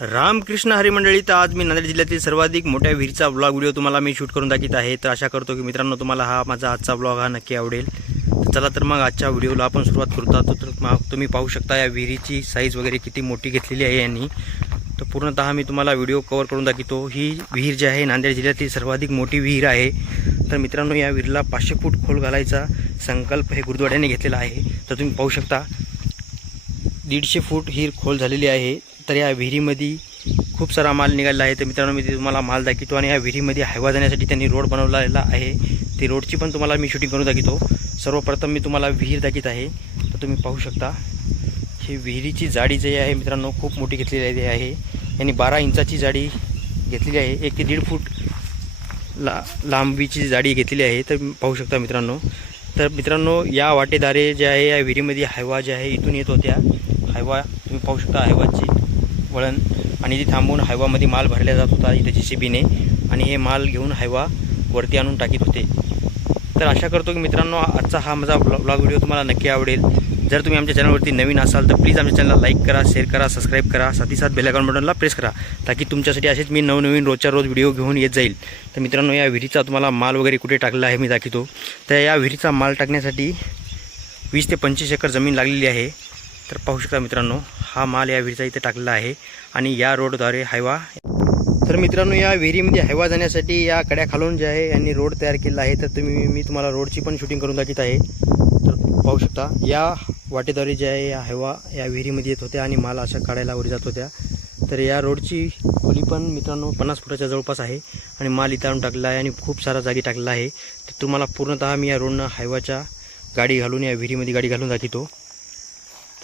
रामकृष्ण हरिमंडळी तर आज मी नांदेड जिल्ह्यातील सर्वाधिक मोठ्या विहिरीचा ब्लॉग व्हिडिओ तुम्हाला मी शूट करून दाखवत आहे. तर आशा करतो की मित्रांनो तुम्हाला हा माझा आजचा ब्लॉग हा नक्की आवडेल. चला तर मग आजच्या व्हिडिओला आपण सुरुवात करतो तर मग तुम्ही पाहू शकता या विहिरीची साईज वगैरे किती मोठी घेतलेली आहे यांनी. तर पूर्णतः मी तुम्हाला व्हिडिओ कवर करून दाखवतो. ही विहीर जी आहे नांदेड जिल्ह्यातील सर्वाधिक मोठी विहीर आहे. तर मित्रांनो या विहिरीला पाचशे फूट खोल घालायचा संकल्प हे गुरुद्वाड्याने घेतलेला आहे. तर तुम्ही पाहू शकता दीडशे फूट ही खोल झालेली आहे. तर या विहिरीमध्ये खूप सारा माल निघालेला आहे. तर मित्रांनो मी ते तुम्हाला माल दाखवतो आणि या विहिरीमध्ये हायवा जाण्यासाठी त्यांनी रोड बनवलेला आहे. ती रोडची पण तुम्हाला मी शूटिंग करून दाखवतो. सर्वप्रथम मी तुम्हाला विहीर दाखवत आहे. तर तुम्ही पाहू शकता ही विहिरीची जाडी जी आहे मित्रांनो खूप मोठी घेतलेली आहे. यांनी बारा इंचाची जाडी घेतलेली आहे. एक ते दीड फूट ला लांबीची जाडी घेतलेली आहे. तर पाहू शकता मित्रांनो. तर मित्रांनो या वाटेदारे जे आहे या विहिरीमध्ये हायवा जे आहे इथून येत होत्या. हायवा तुम्ही पाहू शकता हायवाची वळण आणि ती थांबून हायवामध्ये माल भरला जात होता इथे जे सी बीने आणि हे माल घेऊन हायवा वरती आणून टाकीत होते. तर आशा करतो की मित्रांनो आजचा हा माझा ब्लॉग व्हिडिओ तुम्हाला नक्की आवडेल. जर तुम्ही आमच्या चॅनलवरती नवीन असाल तर प्लीज आमच्या चॅनलला लाईक करा शेअर करा सबस्क्राईब करा साथी साथ बेलायकॉन बटनला प्रेस करा ताकी तुमच्यासाठी असेच मी नवनवीन रोजच्या रोज व्हिडिओ घेऊन येत जाईल. तर मित्रांनो या विहिरीचा तुम्हाला माल वगैरे कुठे टाकला आहे मी दाखवतो. तर या विहिरीचा माल टाकण्यासाठी वीस ते पंचवीस एकर जमीन लागलेली आहे. तर पाहू शकता मित्रांनो हा माल या विहिरीचा इथे टाकलेला आहे आणि या रोडद्वारे हायवा तर मित्रांनो या विहिरीमध्ये हायवा जाण्यासाठी या कड्या खालून जे आहे यांनी रोड तयार केलेला आहे. तर तुम्ही मी तुम्हाला रोडची पण शूटिंग करून दाखवत आहे. तर पाहू शकता या वाटेद्वारे जे आहे या हायवा या विहिरीमध्ये येत होत्या आणि माल अशा काढायला वर जात होत्या. तर या रोडची खोली पण मित्रांनो पन्नास फुटाच्या जवळपास आहे आणि माल इथं आणून टाकलेला आहे आणि खूप सारा जागी टाकलेला आहे. तर तुम्हाला पूर्णतः मी या रोडनं हायवाच्या गाडी घालून या विहिरीमध्ये गाडी घालून दाखवतो.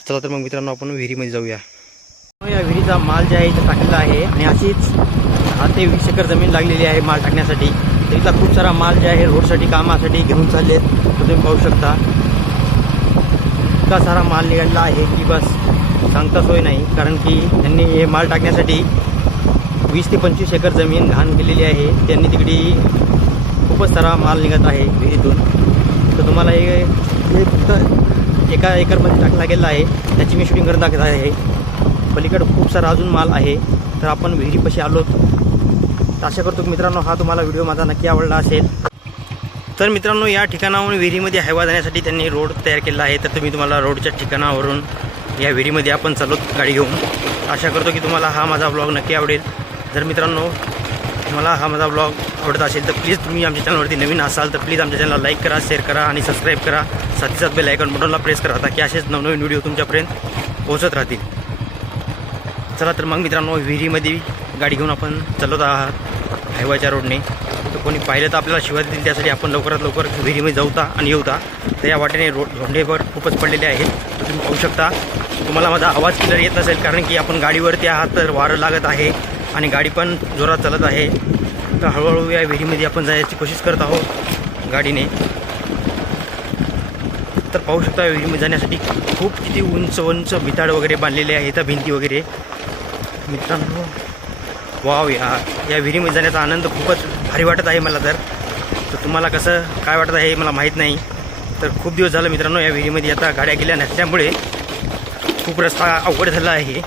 चला तर मग मित्रांनो आपण विहिरीमध्ये जाऊया. हो, या विहिरीचा माल जे आहे इथं टाकलेला आहे आणि अशीच दहा ते वीस एकर जमीन लागलेली आहे माल टाकण्यासाठी. तर इथला खूप सारा माल जे आहे रोडसाठी कामासाठी घेऊन चालले तर तुम्ही पाहू शकता. इतका सारा माल निघालेला आहे की बस सांगता सोय नाही. कारण की त्यांनी हे माल टाकण्यासाठी वीस ते पंचवीस एकर जमीन घाण केलेली आहे. त्यांनी तिकडे खूपच सारा माल निघत आहे विहिरीतून. तर तुम्हाला हे हे फक्त एका एकरमध्ये टाकला गेला आहे. त्याची मी शूटिंग करून दाखवत आहे. पलीकडं खूप सारा अजून माल आहे. तर आपण विहिरीपाशी आलो. तर आशा करतो की मित्रांनो हा तुम्हाला व्हिडिओ माझा नक्की आवडला असेल. तर मित्रांनो या ठिकाणाहून विहिरीमध्ये हायवा जाण्यासाठी त्यांनी रोड तयार केला आहे. तर तुम्ही तुम्हाला रोडच्या ठिकाणावरून या विहिरीमध्ये आपण चालवत गाडी घेऊन. आशा करतो की तुम्हाला हा माझा ब्लॉग नक्की आवडेल. जर मित्रांनो तुम्हाला हा माझा ब्लॉग आवडत असेल तर प्लीज तुम्ही आमच्या चॅनलवरती नवीन असाल तर प्लीज आमच्या चॅनलला लाईक करा शेअर करा आणि सबस्क्राईब करा. साथी साथ बेल आयकॉन बटनला प्रेस करा ताकी असेच नवनवीन व्हिडिओ तुमच्यापर्यंत पोहोचत राहतील. चला तर मग मित्रांनो विहिरीमध्ये गाडी घेऊन आपण चालत आहात हायवाच्या रोडने तर कोणी पाहिलं तर आपल्याला शिवाय देतील त्यासाठी आपण लवकरात लवकर विहिरीमध्ये जाऊता आणि येऊता. तर या वाटेने रोड झोंडेवर खूपच पडलेले आहेत. तर तुम्ही पाहू शकता. तुम्हाला माझा आवाज क्लिअर येत नसेल कारण की आपण गाडीवरती आहात तर वारं लागत आहे. आणि गाडी पण जोरात चालत आहे. तर हळूहळू या विहिरीमध्ये आपण जायची कोशिश करत आहोत गाडीने. तर पाहू शकता विहिरीमध्ये जाण्यासाठी खूप किती उंच उंच भिताड वगैरे बांधलेले आहे त्या भिंती वगैरे. मित्रांनो वाव या. या विहिरीमध्ये जाण्याचा आनंद खूपच भारी वाटत आहे मला तर. तर तुम्हाला कसं काय वाटत आहे मला माहीत नाही. तर खूप दिवस झालं मित्रांनो या विहिरीमध्ये आता गाड्या गेल्या नसल्यामुळे खूप रस्ता अवघड झाला आहे.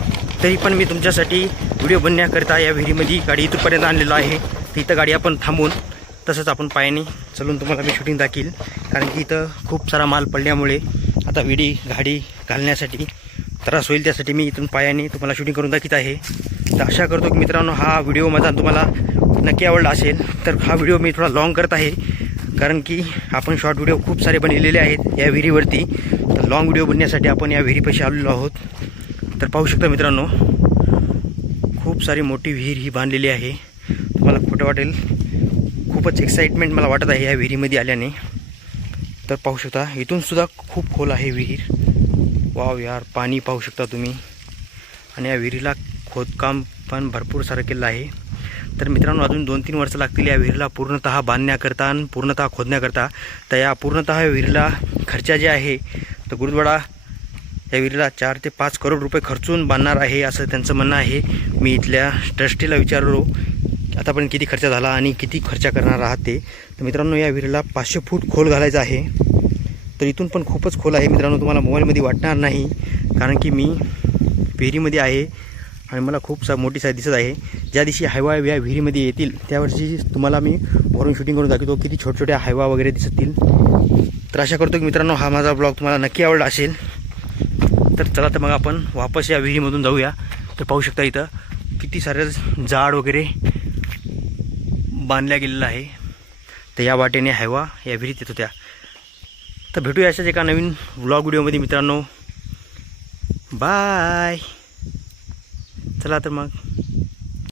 तरी पण मी तुमच्यासाठी व्हिडिओ बनण्याकरिता या विहिरीमध्ये गाडी इथपर्यंत आणलेलो आहे. तर इथं गाडी आपण थांबून तसंच आपण पायाने चलून तुम्हाला मी शूटिंग दाखील. कारण की इथं खूप सारा माल पडल्यामुळे आता विडी गाडी घालण्यासाठी त्रास होईल त्यासाठी मी इथून पायाने तुम्हाला शूटिंग करून दाखवत आहे. तर आशा करतो की मित्रांनो हा व्हिडिओ माझा तुम्हाला नक्की आवडला असेल तर हा व्हिडिओ मी थोडा लॉंग करत आहे. कारण की आपण शॉर्ट व्हिडिओ खूप सारे बनलेले आहेत या विहिरीवरती. तर लॉंग व्हिडिओ बनण्यासाठी आपण या विहिरीपाशी आलेलो आहोत. तर पाहू शकता मित्रांनो खूप सारी मोठी विहीर ही बांधलेली आहे. तुम्हाला खोटं वाटेल. खूपच एक्साइटमेंट मला वाटत आहे या विहिरीमध्ये आल्याने. तर पाहू शकता इथून सुद्धा खूप खोल आहे विहीर. वाव यार पाणी पाहू शकता तुम्ही. आणि या विहिरीला खोदकाम पण भरपूर सारं केलं आहे. तर मित्रांनो अजून दोन तीन वर्ष लागतील या विहिरीला पूर्णतः बांधण्याकरता आणि पूर्णतः खोदण्याकरता. तर या पूर्णतः विहिरीला खर्चा जे आहे तर गुरुद्वाडा या विहिरीला चार ते पाच करोड रुपये खर्चून बांधणार आहे असं त्यांचं म्हणणं आहे. मी इथल्या ट्रस्टीला विचारलो आतापर्यंत किती खर्च झाला आणि किती खर्च करणार आहात ते. तर मित्रांनो या विहिरीला पाचशे फूट खोल घालायचं आहे. तर इथून पण खूपच खोल आहे मित्रांनो तुम्हाला मोबाईलमध्ये वाटणार नाही. कारण की मी विहिरीमध्ये आहे आणि मला खूप सा मोठी साईज दिसत आहे. ज्या दिवशी हायवा या विहिरीमध्ये येतील त्या वर्षी तुम्हाला मी वरून शूटिंग करून दाखवतो किती छोट्या छोट्या हायवा वगैरे दिसतील. तर आशा करतो की मित्रांनो हा माझा ब्लॉग तुम्हाला नक्की आवडला असेल. तर चला तर मग आपण वापस या विहिरीमधून जाऊया. तर पाहू शकता इथं किती सारं जाड वगैरे बांधल्या गेलेलं आहे. तर या वाटेने हायवा या विहिरीत येत होत्या. तर भेटूया अशाच एका नवीन व्लॉग व्हिडिओमध्ये मित्रांनो. बाय चला तर मग.